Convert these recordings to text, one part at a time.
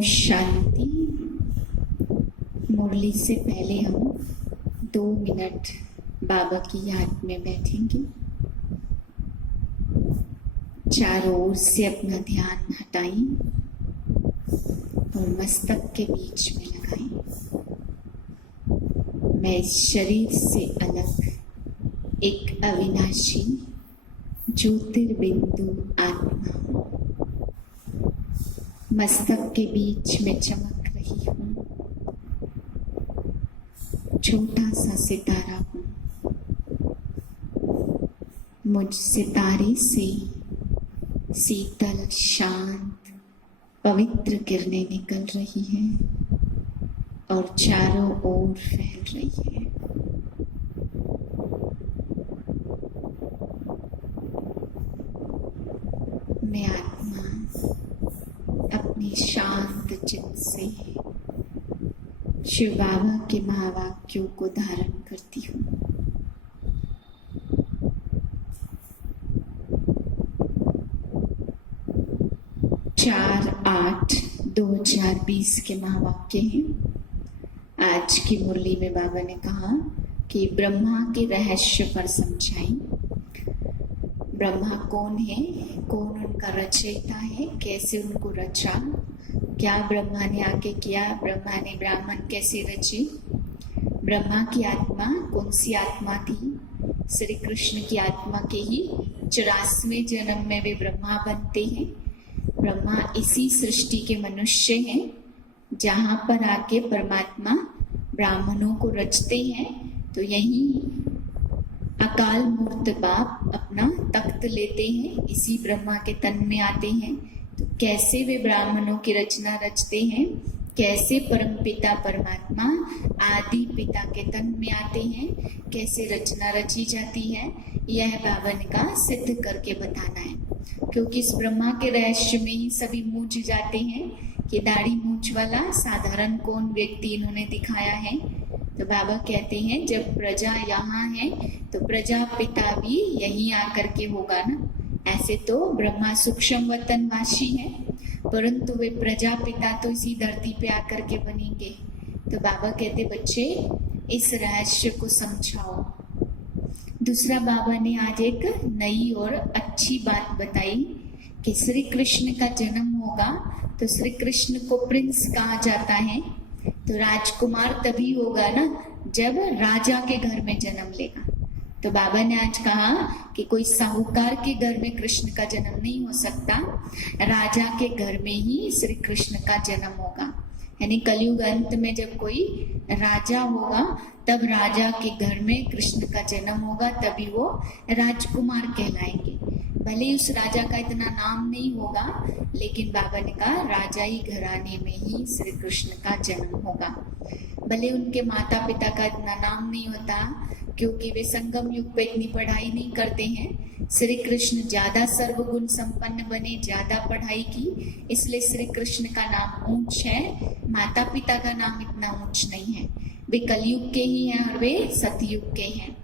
ओम शांति। मुरली से पहले हम 2 मिनट बाबा की याद में बैठेंगे। चारों ओर से अपना ध्यान हटाएं और मस्तक के बीच में लगाएं। मैं इस शरीर से अलग एक अविनाशी ज्योतिर्बिंदु आत्मा हूँ। मस्तक के बीच में चमक रही हूँ। छोटा सा सितारा हूँ। मुझ सितारे से शीतल, शांत, पवित्र किरणें निकल रही हैं और चारों ओर फैल रही है। मैं आत्मा अपने शांत चित्त से शिव बाबा के महावाक्यों को धारण करती हूँ। चार 8/2020 के महावाक्य हैं। आज की मुरली में बाबा ने कहा कि ब्रह्मा के रहस्य पर समझाएं। ब्रह्मा कौन है, कौन उनका रचयिता है, कैसे उनको रचा, क्या ब्रह्मा ने आके किया, ब्रह्मा ने ब्राह्मण कैसे रचे, ब्रह्मा की आत्मा कौन सी आत्मा थी, श्री कृष्ण की आत्मा के ही 84वें जन्म में वे ब्रह्मा बनते हैं। ब्रह्मा इसी सृष्टि के मनुष्य हैं जहाँ पर आके परमात्मा ब्राह्मणों को रचते हैं। तो यही अकाल मूर्त बाप अपना तख्त लेते हैं, इसी ब्रह्मा के तन में आते हैं। तो कैसे वे ब्राह्मणों की रचना रचते हैं, कैसे परमपिता परमात्मा आदि पिता के तन में आते हैं, कैसे रचना रची जाती है, यह बाबा ने कहा सिद्ध करके बताना है। क्योंकि इस ब्रह्मा के रहस्य में ही सभी मूझ जाते हैं कि दाढ़ी मूंछ वाला साधारण कौन व्यक्ति इन्होंने दिखाया है। तो बाबा कहते हैं जब प्रजा यहाँ है तो प्रजा पिता भी यहीं आकर के होगा ना। ऐसे तो ब्रह्मा सूक्ष्म वतनवासी है, परंतु वे प्रजा पिता तो इसी धरती पे आकर के बनेंगे। तो बाबा कहते बच्चे इस रहस्य को समझाओ। दूसरा बाबा ने आज एक नई और अच्छी बात बताई कि श्री कृष्ण का जन्म होगा तो श्री कृष्ण को प्रिंस कहा जाता है। तो राजकुमार तभी होगा ना जब राजा के घर में जन्म लेगा। तो बाबा ने आज कहा कि कोई साहूकार के घर में कृष्ण का जन्म नहीं हो सकता, राजा के घर में ही श्री कृष्ण का जन्म होगा। यानी कलयुग अंत में जब कोई राजा होगा तब राजा के घर में कृष्ण का जन्म होगा, तभी वो राजकुमार कहलाएंगे। भले उस राजा का इतना नाम नहीं होगा, लेकिन बाबा ने कहा राजा ही घराने में ही श्री कृष्ण का जन्म होगा। भले उनके माता पिता का इतना नाम नहीं होता, क्योंकि वे संगम युग पे इतनी पढ़ाई नहीं करते हैं। श्री कृष्ण ज्यादा सर्वगुण संपन्न बने, ज्यादा पढ़ाई की, इसलिए श्री कृष्ण का नाम ऊंच है। माता पिता का नाम इतना ऊंच नहीं है, वे कलयुग के ही हैं और वे सतयुग के हैं।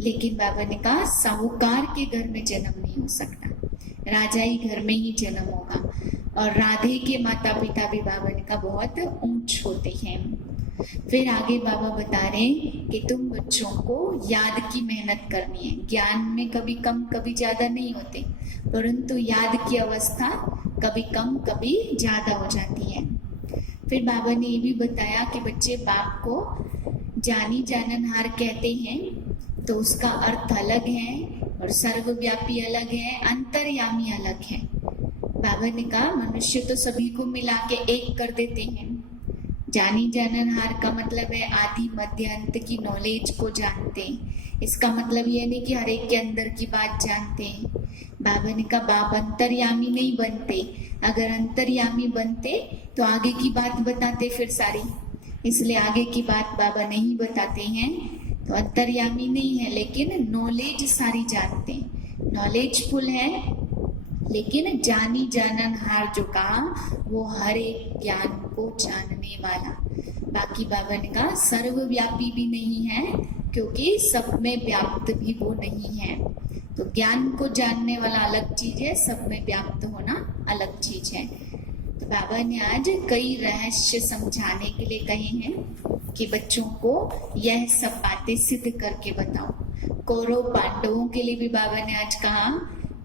लेकिन बाबा ने कहा साहूकार के घर में जन्म नहीं हो सकता, राजा ही घर में ही जन्म होगा। और राधे के माता पिता भी बाबा ने कहा बहुत ऊंच होते हैं। फिर आगे बाबा बता रहे हैं कि तुम बच्चों को याद की मेहनत करनी है। ज्ञान में कभी कम कभी ज्यादा नहीं होते, परंतु याद की अवस्था कभी कम कभी ज्यादा हो जाती है। फिर बाबा ने ये भी बताया कि बच्चे बाप को जानी जाननहार कहते हैं तो उसका अर्थ अलग है और सर्वव्यापी अलग है, अंतर्यामी अलग है। बाबा ने कहा मनुष्य तो सभी को मिला के एक कर देते हैं। जानी जाननहार का मतलब है आदि मध्य अंत की नॉलेज को जानते हैं। इसका मतलब ये नहीं कि हर एक के अंदर की बात जानते हैं। बाबा ने कहा बाप अंतर्यामी नहीं बनते, अगर अंतर्यामी बनते तो आगे की बात बताते फिर सारी, इसलिए आगे की बात बाबा नहीं बताते हैं। तो अंतर्यामी नहीं है लेकिन नॉलेज सारी जानते हैं, नॉलेजफुल है, लेकिन जानी जाननहार जो कहा वो हर एक ज्ञान को जानने वाला। बाकी बाबा ने कहा सर्वव्यापी भी नहीं है, क्योंकि सब में व्याप्त भी वो नहीं है। तो ज्ञान को जानने वाला अलग चीज है, सब में व्याप्त होना अलग चीज है। तो बाबा ने आज कई रहस्य समझाने के लिए कहे हैं कि बच्चों को यह सब बातें सिद्ध करके बताओ। कौरव पांडवों के लिए भी बाबा ने आज कहा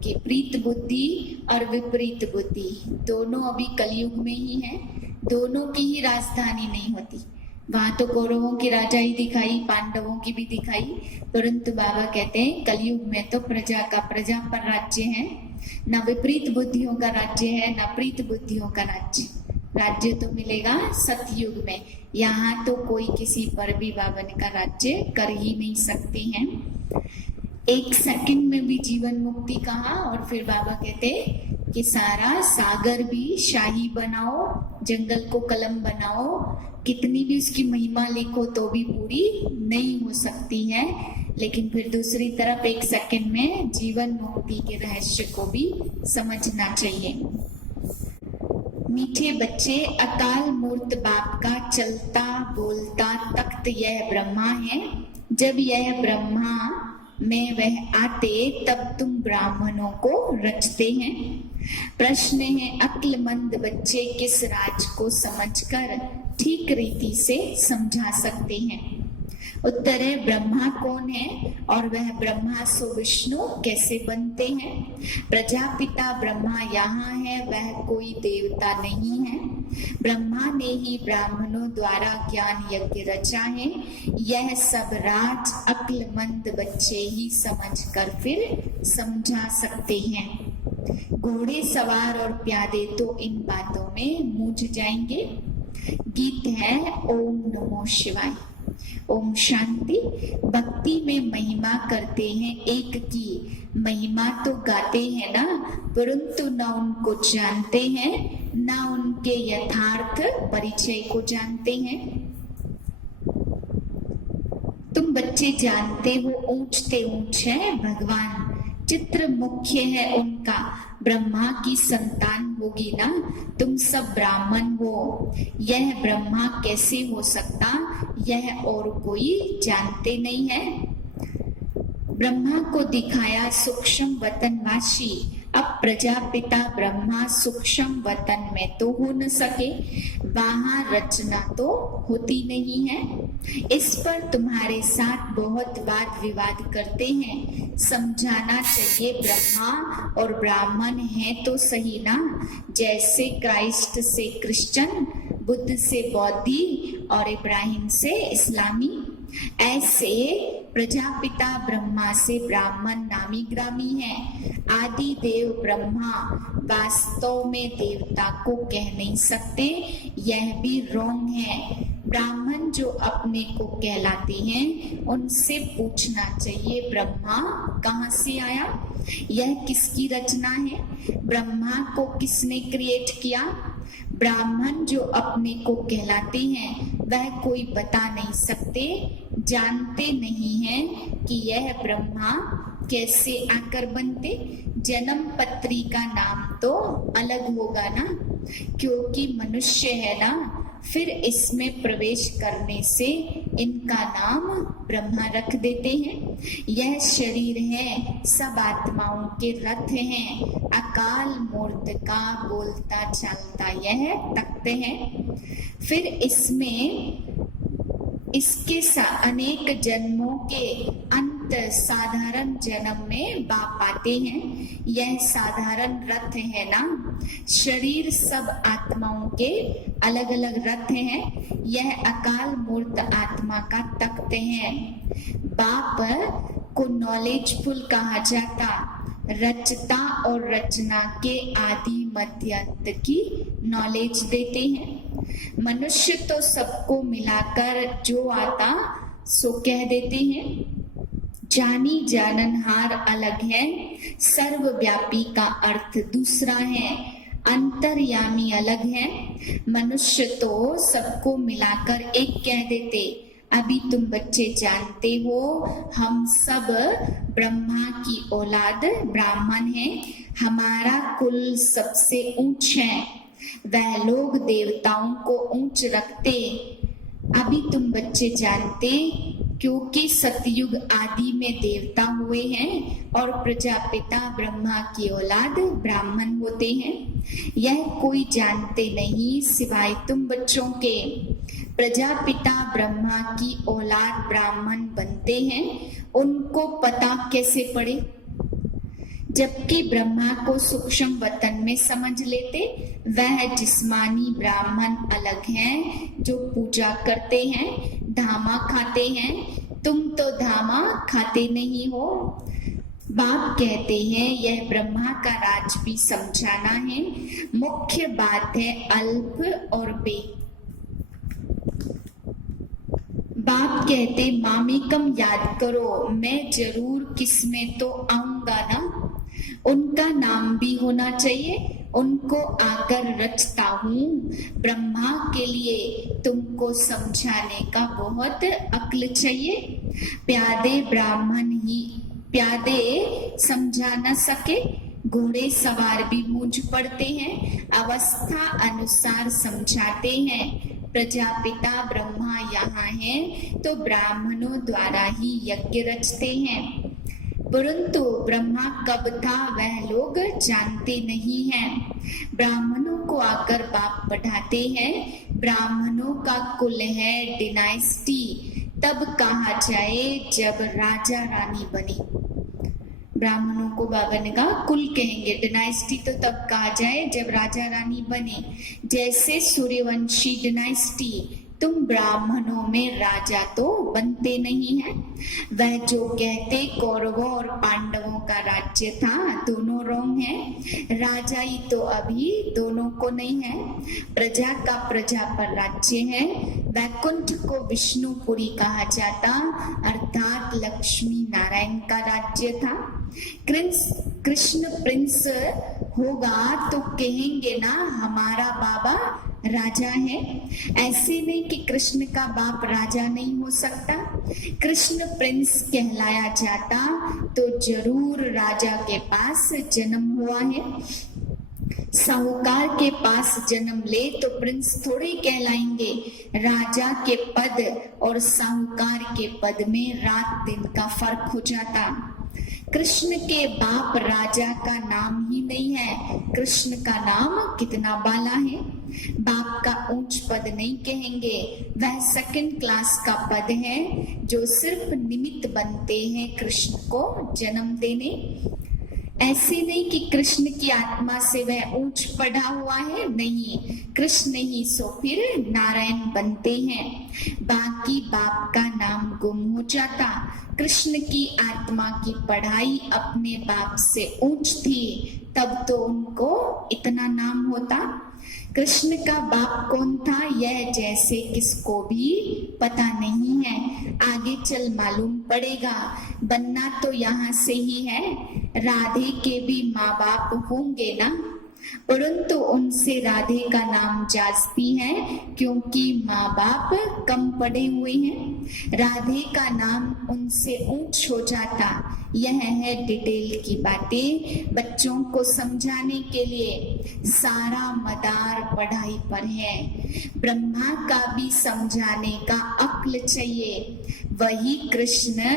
कि प्रीत बुद्धि और विपरीत बुद्धि दोनों अभी कलयुग में ही है, दोनों की ही राजधानी नहीं होती। वहां तो कौरवों की राजा ही दिखाई, पांडवों की भी दिखाई, परंतु बाबा कहते हैं कलयुग में तो प्रजा पर राज्य है, ना विपरीत बुद्धियों का राज्य है, ना प्रीत बुद्धियों का राज्य तो मिलेगा सतयुग में। यहाँ तो कोई किसी पर भी बाबा ने का राज्य कर ही नहीं सकते हैं। 1 सेकंड में भी जीवन मुक्ति कहा, और फिर बाबा कहते कि सारा सागर भी शाही बनाओ, जंगल को कलम बनाओ, कितनी भी उसकी महिमा लिखो तो भी पूरी नहीं हो सकती है। लेकिन फिर दूसरी तरफ 1 सेकंड में जीवन मुक्ति के रहस्य को भी समझना चाहिए। मीठे बच्चे, अकाल मूर्त बाप का चलता बोलता तख्त यह ब्रह्मा है। जब यह ब्रह्मा में वह आते तब तुम ब्राह्मणों को रचते हैं। प्रश्न है, अक्लमंद बच्चे किस राज को समझकर ठीक रीति से समझा सकते हैं? उत्तर है, ब्रह्मा कौन है और वह ब्रह्मा सो विष्णु कैसे बनते हैं? प्रजापिता ब्रह्मा यहाँ है, वह कोई देवता नहीं है। ब्रह्मा ने ही ब्राह्मणों द्वारा ज्ञान यज्ञ रचा है। यह सब राज अक्लमंद बच्चे ही समझकर फिर समझा सकते हैं। घोड़े सवार और प्यादे तो इन बातों में मूझ जाएंगे। गीत है ओम नमो शिवाय। ओम शांति। भक्ति में महिमा करते हैं एक की, महिमा तो गाते हैं ना, परंतु न उनको जानते हैं, न उनके यथार्थ परिचय को जानते हैं। तुम बच्चे जानते हो ऊंचते ऊंच है भगवान, चित्र मुख्य है उनका, ब्रह्मा की संतान होगी ना, तुम सब ब्राह्मण हो। यह ब्रह्मा कैसे हो सकता, यह और कोई जानते नहीं है। ब्रह्मा को दिखाया सूक्ष्म वतनवासी, अब प्रजापिता ब्रह्मा सूक्ष्म वतन में तो हो न सके, वहां रचना तो होती नहीं है। इस पर तुम्हारे साथ बहुत वाद विवाद करते हैं। समझाना चाहिए, ब्रह्मा और ब्राह्मण है तो सही ना, जैसे क्राइस्ट से क्रिश्चियन, बुद्ध से बौद्धि और इब्राहिम से इस्लामी, ऐसे प्रजापिता ब्रह्मा से ब्राह्मण नामी ग्रामी है। आदि देव ब्रह्मा वास्तव में देवता को कह नहीं सकते, यह भी रॉन्ग है। ब्राह्मण जो अपने को कहलाते हैं उनसे पूछना चाहिए, ब्रह्मा कहाँ से आया, यह किसकी रचना है, ब्रह्मा को किसने क्रिएट किया। ब्राह्मण जो अपने को कहलाते हैं वह कोई बता नहीं सकते, जानते नहीं हैं कि यह ब्रह्मा कैसे आकर बनते। जन्म पत्री का नाम तो अलग होगा ना, क्योंकि मनुष्य है ना, फिर इसमें प्रवेश करने से इनका नाम ब्रह्मा रख देते हैं। यह शरीर है, सब आत्माओं के रथ हैं, अकाल मूर्त का बोलता चलता यह तख्त है। फिर इसमें इसके अनेक जन्मों के अंत साधारण जन्म में बाप आते हैं। यह साधारण रथ है ना, शरीर सब आत्माओं के अलग अलग रथ हैं। यह अकाल मूर्त आत्मा का तख्त है। बाप को नॉलेजफुल कहा जाता, रचता और रचना के आदि मध्य अंत की नॉलेज देते हैं। मनुष्य तो सबको मिलाकर जो आता सो कह देते हैं। जानी जाननहार अलग है, सर्वव्यापी का अर्थ दूसरा है, अंतर्यामी अलग है। मनुष्य तो सबको मिलाकर एक कह देते। अभी तुम बच्चे जानते हो हम सब ब्रह्मा की औलाद ब्राह्मण हैं, हमारा कुल सबसे ऊंच है, वह लोग देवताओं को ऊंच रखते। अभी तुम बच्चे जानते क्योंकि सतयुग आदि में देवता हुए हैं और प्रजापिता ब्रह्मा की औलाद ब्राह्मण होते हैं। यह कोई जानते नहीं सिवाय तुम बच्चों के। प्रजापिता ब्रह्मा की औलाद ब्राह्मण बनते हैं, उनको पता कैसे पड़े? जबकि ब्रह्मा को सूक्ष्म वतन में समझ लेते। वह जिस्मानी ब्राह्मण अलग हैं जो पूजा करते हैं, धामा खाते हैं। तुम तो धामा खाते नहीं हो। बाप कहते हैं यह ब्रह्मा का राज भी समझाना है। मुख्य बात है अल्प और बे। बाप कहते मामिकम याद करो, मैं जरूर किसमें तो आऊंगा ना। उनका नाम भी होना चाहिए। उनको आकर रचता हूँ ब्रह्मा के लिए। तुमको समझाने का बहुत अक्ल चाहिए। प्यादे ब्राह्मण ही प्यादे समझा न सके, घोड़े सवार भी मूंझ पड़ते हैं। अवस्था अनुसार समझाते हैं। प्रजापिता ब्रह्मा यहाँ है तो ब्राह्मणों द्वारा ही यज्ञ रचते हैं, परंतु ब्रह्मा कब था वह लोग जानते नहीं हैं। ब्राह्मणों को आकर बाप पढ़ाते हैं। ब्राह्मणों का कुल है डिनाइस्टी। तब कहा जाए जब राजा रानी बने। ब्राह्मणों को बाबा ने कहा कुल कहेंगे, डिनाइस्टी तो तब कहा जाए जब राजा रानी बने। जैसे सूर्यवंशी डिनाइस्टी, तुम ब्राह्मणों में राजा तो बनते नहीं हैं। वह जो कहते कौरवों और पांडवों का राज्य था, दोनों रॉन्ग है। राजा ही तो अभी दोनों को नहीं है। प्रजा का प्रजा पर राज्य है। वैकुंठ को विष्णुपुरी कहा जाता, अर्थात लक्ष्मी नारायण का राज्य था। कृष्ण प्रिंस होगा तो कहेंगे ना हमारा बाबा राजा है। ऐसे नहीं कि कृष्ण का बाप राजा नहीं हो सकता। कृष्ण प्रिंस कहलाया जाता तो जरूर राजा के पास जन्म हुआ है। साहूकार के पास जन्म ले तो प्रिंस थोड़े कहलाएंगे। राजा के पद और साहूकार के पद में रात दिन का फर्क हो जाता। कृष्ण के बाप राजा का नाम ही नहीं है। कृष्ण का नाम कितना बाला है। बाप का ऊंच पद नहीं कहेंगे, वह सेकंड क्लास का पद है जो सिर्फ निमित्त बनते हैं कृष्ण को जन्म देने। ऐसे नहीं कि कृष्ण की आत्मा से वह ऊंच पढ़ा हुआ है, नहीं। कृष्ण ही सो फिर नारायण बनते हैं। बाकी बाप का नाम गुम हो जाता। कृष्ण की आत्मा की पढ़ाई अपने बाप से ऊंच थी, तब तो उनको इतना नाम होता। कृष्ण का बाप कौन था यह जैसे किसको भी पता नहीं है। आगे चल मालूम पड़ेगा। बनना तो यहाँ से ही है। राधे के भी माँ बाप होंगे ना, परंतु उनसे राधे का नाम जास्ती है क्योंकि माँ बाप कम पढ़े हुए हैं। राधे का नाम उनसे ऊंच हो जाता। यह है डिटेल की बातें बच्चों को समझाने के लिए। सारा मदार पढ़ाई पर है। ब्रह्मा का भी समझाने का अक्ल चाहिए। वही कृष्ण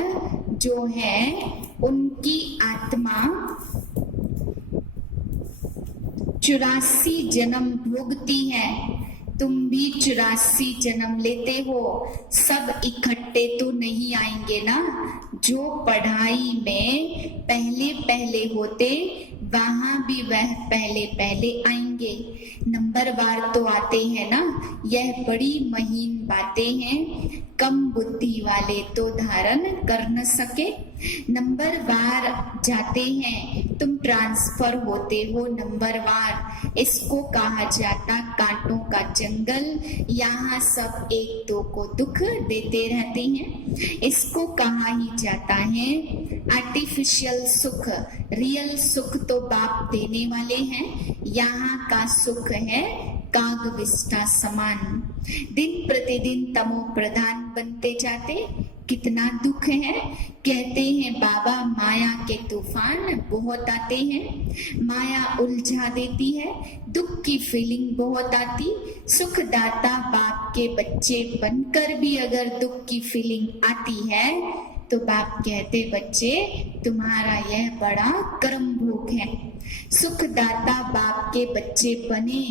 जो है उनकी आत्मा 84 जन्म भोगती है। तुम भी 84 जन्म लेते हो। सब इकट्ठे तो नहीं आएंगे ना। जो पढ़ाई में पहले पहले होते वहां भी वह पहले पहले आएंगे। नंबरवार तो आते हैं ना। यह बड़ी महीन बातें हैं। कम बुद्धि वाले तो धारण कर न सके। नंबरवार जाते हैं। तुम ट्रांसफर होते हो नंबरवार। इसको कहा जाता कांटों का जंगल। यहाँ सब एक दो को दुख देते रहते हैं। इसको कहा ही जाता है आर्टिफिशियल सुख। रियल सुख तो बाप देने वाले हैं। यहाँ का सुख है कागविष्ठा समान। दिन प्रतिदिन तमो प्रधान बनते जाते। कितना दुख है। कहते हैं बाबा माया के तूफान बहुत आते हैं, माया उलझा देती है, दुख की फीलिंग बहुत आती। सुखदाता बाप के बच्चे बनकर भी अगर दुख की फीलिंग आती है तो बाप कहते बच्चे तुम्हारा यह बड़ा कर्म भोग है। सुखदाता बाप के बच्चे बने,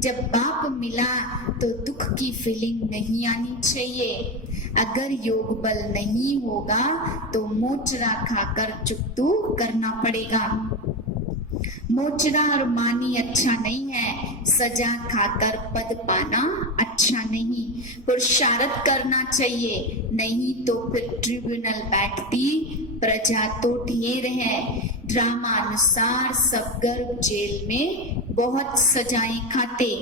जब बाप मिला तो दुख की फीलिंग नहीं आनी चाहिए। अगर योग बल नहीं होगा तो मोचरा खाकर चुकतू करना पड़ेगा। मोचरा और मानी अच्छा नहीं है, सजा खाकर पद पाना अच्छा नहीं। पुरुषार्थ करना चाहिए, नहीं तो फिर ट्रिब्यूनल बैठती प्रजा तो ढेर है। ड्रामा अनुसार सब गर्भ जेल में बहुत सजाएं खाते,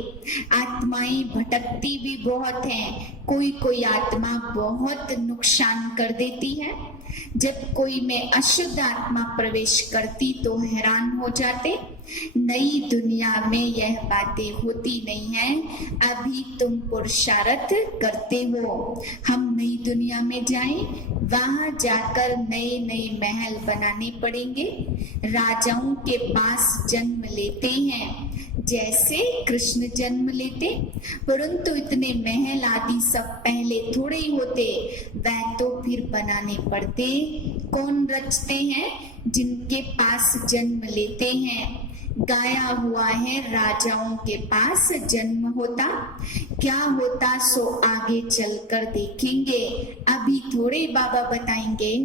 आत्माएं भटकती भी बहुत हैं। कोई कोई आत्मा बहुत नुकसान कर देती है। जब कोई में अशुद्ध आत्मा प्रवेश करती तो हैरान हो जाते। नई दुनिया में यह बातें होती नहीं है, अभी तुम पुरुषार्थ करते हो। हम नई दुनिया में जाएं, वहां जाकर नए नए महल बनाने पड़ेंगे। राजाओं के पास जन्म लेते हैं जैसे कृष्ण जन्म लेते, परंतु इतने महल आदि सब पहले थोड़े ही होते, वह तो फिर बनाने पड़ते। कौन रचते हैं? जिनके पास जन्म लेते हैं। गाया हुआ है राजाओं के पास जन्म होता, क्या होता सो आगे चलकर देखेंगे, अभी थोड़े बाबा बताएंगे।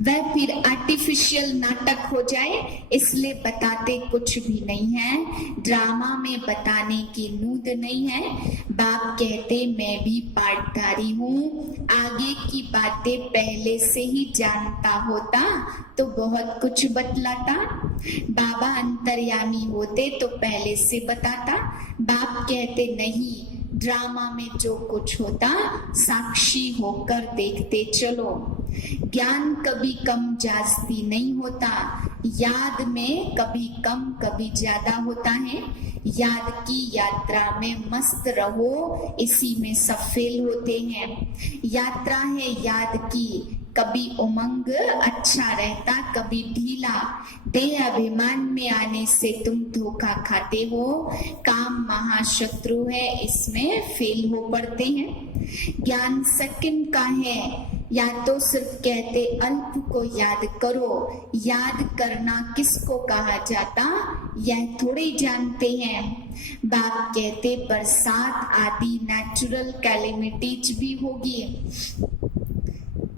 वह फिर आर्टिफिशियल नाटक हो जाए, इसलिए बताते कुछ भी नहीं है। ड्रामा में बताने की नूद नहीं है। बाप कहते मैं भी पाठधारी हूँ, आगे की बातें पहले से ही जानता होता तो बहुत कुछ बतलाता। बाबा अंतर्यामी होते तो पहले से बताता। बाप कहते नहीं, ड्रामा में जो कुछ होता साक्षी होकर देखते चलो। ज्ञान कभी कम जास्ती नहीं होता, याद में कभी कम कभी ज्यादा होता है। याद की यात्रा में मस्त रहो, इसी में सब फेल होते हैं। यात्रा है याद की, कभी उमंग अच्छा रहता कभी ढीला। देह अभिमान में आने से तुम धोखा खाते हो। काम महाशत्रु है, इसमें फेल हो पड़ते हैं। ज्ञान सेकंड का है, या तो सिर्फ कहते अल्प को याद करो। याद करना किसको कहा जाता यह थोड़े जानते हैं। बाप कहते बरसात आदि नेचुरल कैलेमिटीज भी होगी।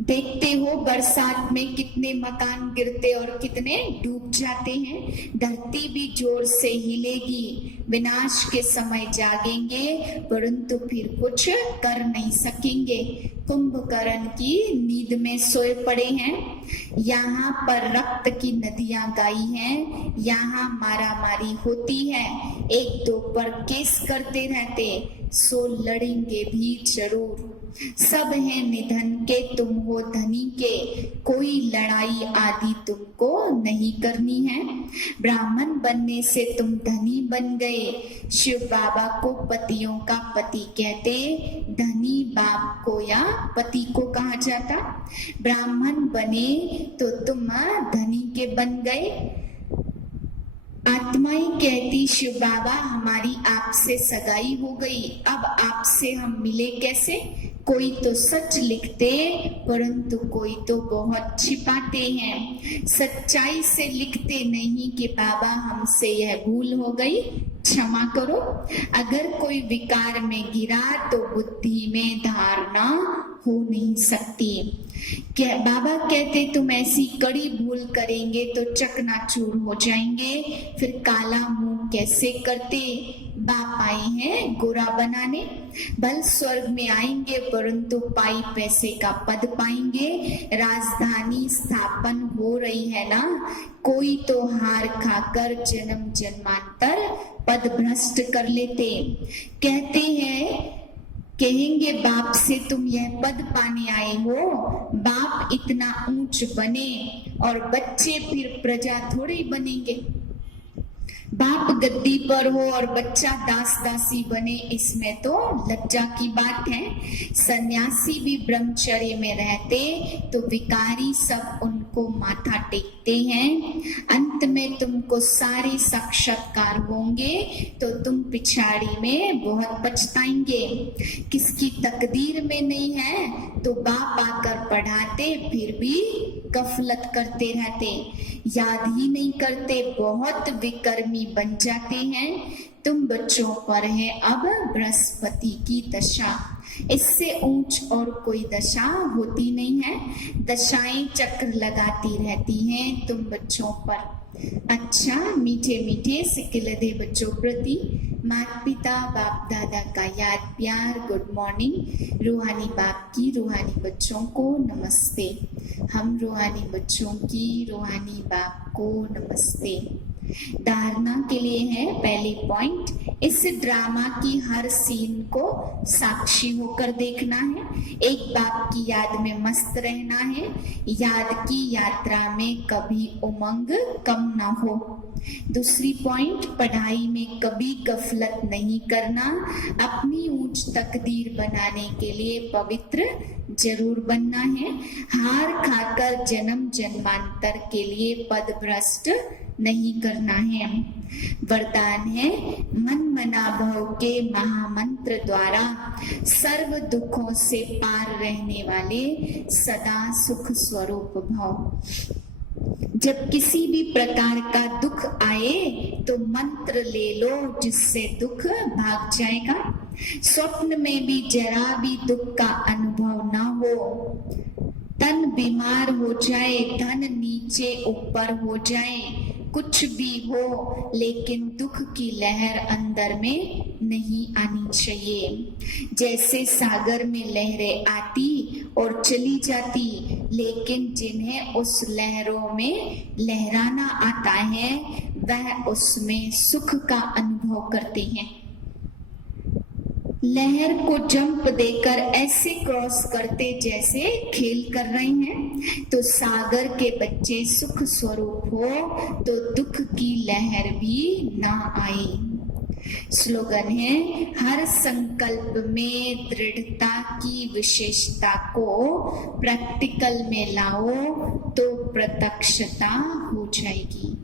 देखते हो बरसात में कितने मकान गिरते और कितने डूब जाते हैं। धरती भी जोर से हिलेगी, विनाश के समय जागेंगे, परंतु फिर कुछ कर नहीं सकेंगे। कुंभकर्ण की नींद में सोए पड़े हैं। यहाँ पर रक्त की नदियां गाई हैं, यहाँ मारामारी होती है, एक दो पर केस करते रहते, सो लड़ेंगे भी जरूर। सब है निधन के, तुम हो धनी के, कोई लड़ाई आदि तुमको नहीं करनी है। ब्राह्मण बनने से तुम धनी बन गए। शिव बाबा को पतियों का पति कहते, धनी बाप को या पति को कहा जाता। ब्राह्मण बने तो तुम धनी के बन गए। आत्माएं कहती शिव बाबा हमारी आपसे सगाई हो गई, अब आपसे हम मिले कैसे। कोई तो सच लिखते, परंतु कोई तो बहुत छिपाते हैं। सच्चाई से लिखते नहीं कि बाबा हमसे यह भूल हो गई, क्षमा करो। अगर कोई विकार में गिरा तो बुद्धि में धारणा हो नहीं सकती। क्या बाबा कहते तुम ऐसी कड़ी भूल करेंगे तो चकनाचूर हो जाएंगे, फिर काला मुंह कैसे करते। बाप आए हैं गोरा बनाने, बल स्वर्ग में आएंगे परंतु पाई पैसे का पद पाएंगे। राजधानी स्थापन हो रही है ना, कोई तो हार खाकर जन्म जन्मांतर पद भ्रष्ट कर लेते। कहते हैं कहेंगे बाप से तुम यह पद पाने आए हो, बाप इतना ऊंच बने और बच्चे फिर प्रजा थोड़े बनेंगे। बाप गद्दी पर हो और बच्चा दास दासी बने, इसमें तो लज्जा की बात है। सन्यासी भी ब्रह्मचर्य में रहते तो विकारी सब उनको माथा टेकते हैं। अंत में तुमको सारे साक्षात्कार होंगे तो तुम पिछाड़ी में बहुत पछताएंगे। किसकी तकदीर में नहीं है तो बाप आकर पढ़ाते फिर भी गफलत करते रहते, याद ही नहीं करते, बहुत विकर्मी बन जाते हैं। तुम बच्चों पर है अब बृहस्पति की दशा, इससे ऊंच और कोई दशा होती नहीं है। दशाएं चक्र लगाती रहती हैं तुम बच्चों पर। अच्छा, मीठे मीठे सिकिलधे बच्चों प्रति माता पिता बाप दादा का याद प्यार, गुड मॉर्निंग। रूहानी बाप की रूहानी बच्चों को नमस्ते। हम रूहानी बच्चों की रूहानी बाप को नमस्ते। धारणा के लिए है पहली पॉइंट, इस ड्रामा की हर सीन को साक्षी होकर देखना है। एक बाप की याद में मस्त रहना है। याद की यात्रा में कभी उमंग कम ना हो। दूसरी पॉइंट, पढ़ाई में कभी गफलत नहीं करना। अपनी ऊंच तकदीर बनाने के लिए पवित्र जरूर बनना है। हार खाकर जन्म जन्मांतर के लिए पद भ्रष्ट नहीं करना है। वरदान है, मन मना भव के महामंत्र द्वारा सर्व दुखों से पार रहने वाले सदा सुख स्वरूप भव। जब किसी भी प्रकार का दुख आए तो मंत्र ले लो जिससे दुख भाग जाएगा। स्वप्न में भी जरा भी दुख का अनुभव ना हो। तन बीमार हो जाए, धन नीचे ऊपर हो जाए, कुछ भी हो, लेकिन दुख की लहर अंदर में नहीं आनी चाहिए। जैसे सागर में लहरें आती और चली जाती, लेकिन जिन्हें उस लहरों में लहराना आता है वह उसमें सुख का अनुभव करते हैं। लहर को जंप देकर ऐसे क्रॉस करते जैसे खेल कर रहे हैं। तो सागर के बच्चे सुख स्वरूप हो तो दुख की लहर भी ना आए। स्लोगन है, हर संकल्प में दृढ़ता की विशेषता को प्रैक्टिकल में लाओ तो प्रत्यक्षता हो जाएगी।